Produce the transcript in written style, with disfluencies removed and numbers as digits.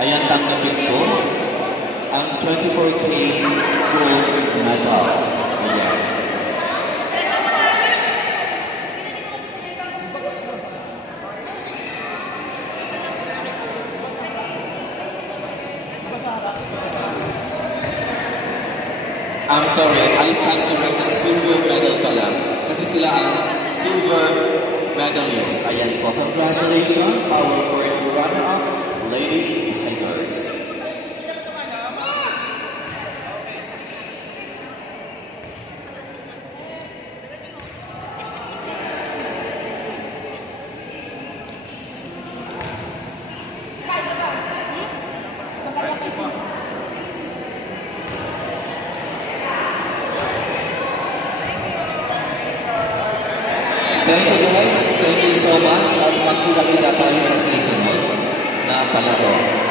Ayan, tanggapin ko ang 24K gold medal. Ayan. I'm sorry, I stand corrected, silver medal pala. Kasi sila ang silver medalist. Ayan po, congratulations, our first runner-up, Lady Tigers. Thank you guys. Thank you so much. At magkita-kita tayo sa susunod na palaro.